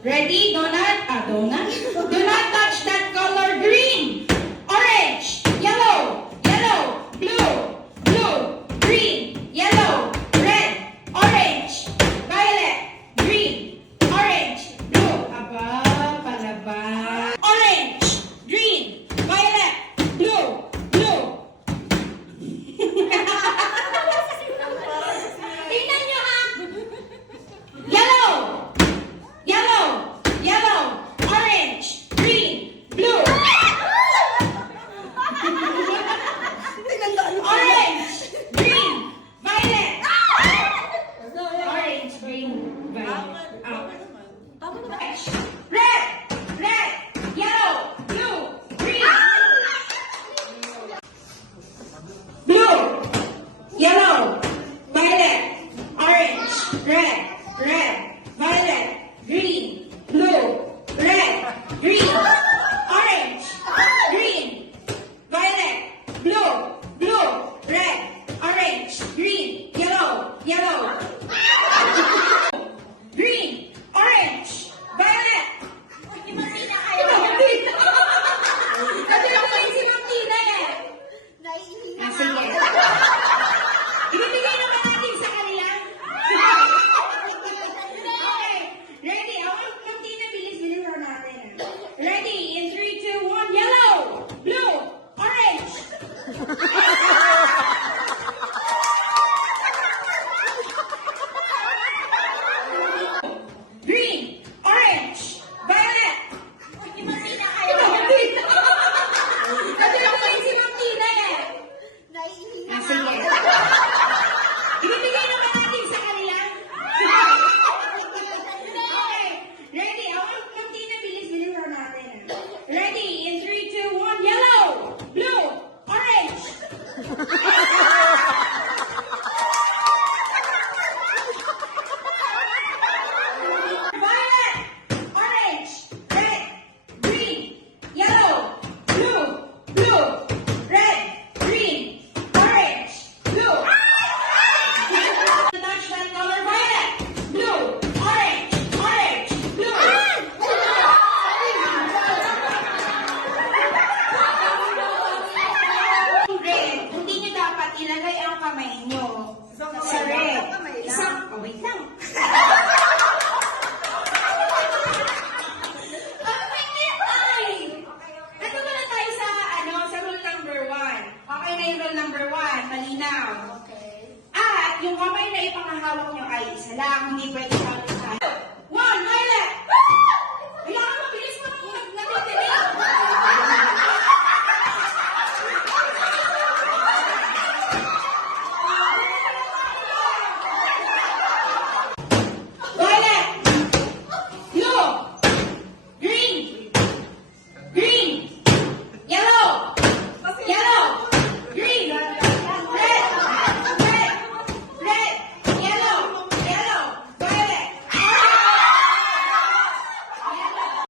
Ready? Donut? Donut? Do not touch that color. Green, orange, yellow, yellow, blue, blue, green, yellow, red, orange, violet, green, orange, blue. Aba, palaba. Orange, green, violet, blue, blue. Tingnan nyo ha! Yellow! Yellow! Yellow! Orange! Green! Blue! Orange! Green! Violet! Orange! Green! Violet! Red! Red! Yellow! Blue! Green! Blue! Yellow! Violet! Orange! Red! Red! Violet! Green! Blue! Red! Green! Orange! Green! Violet! Blue! Blue! Red! Orange! Green! Yellow! Yellow! Green! Orange! Violet! Kasi Martina kayo! Kasi lang kayo si Martina eh! Sige. Ibibigay naman natin sa kanila. Okay. Ready? Awal Martina, bilis-bilis na natin. Ready? In 3, 2, 1. Yellow! Blue! Orange! Green! Orange! Violet! Kasi Martina kayo! Kasi lang kayo si Martina eh! Sige. Ibibigay naman natin sa kanila. Okay. Ready? Awal Martina, bilis-bilis na natin. Ready? In 3, 2, 1. Yellow! Blue! Orange! Violet! Orange! Red! Green! Yellow! Blue! Blue! Red! Green! Orange! Blue! Touch that color. Violet! Blue! Orange! Orange! Blue! Red, hindi nyo dapat ilagay ang kamay nyo sa red. Wait lang. Ang pingit ay! Ito muna tayo sa rule number 1. Okay na yung rule number 1. Malinaw. At yung kamay na ipangahawak nyo ay isa lang. Hindi pwede hawak isa. 1, Violet!